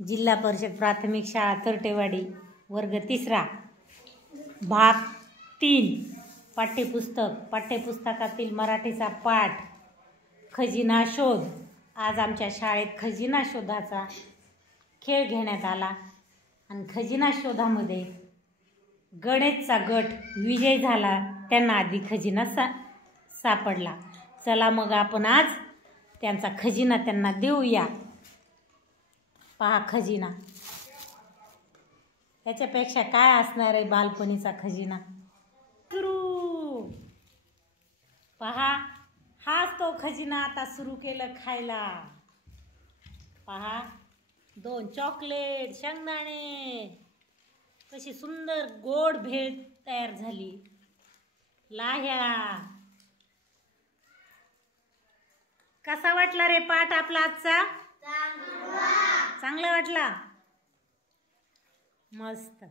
जिल्हा परिषद प्राथमिक शाळा तरटेवाडी वर्ग 3 भाग 3 पाठ्यपुस्तकातील मराठीचा पाठ खजिना शोध। आज आमच्या शाळेत खजिना शोधाचा खेळ घेण्यात आला आणि खजिना शोधामध्ये गणेशचा गट विजय झाला। त्यांना आधी खजिना सापडला। चला मग आपण आज त्यांचा खजिना त्यांना देऊया। पहा खजिना, त्याच्यापेक्षा काय असणार आहे बालपणीचा खजिना। सुरू पहा, हाच तो खजिना आता सुरू केलं खायला। पहा 2 चॉकलेट, शेंगदाणे, कशी सुंदर गोड भेळ तयार झाली। लाह्या, कसा वाटला रे पाठ आपला आजचा? चांगला वाटला, मस्त।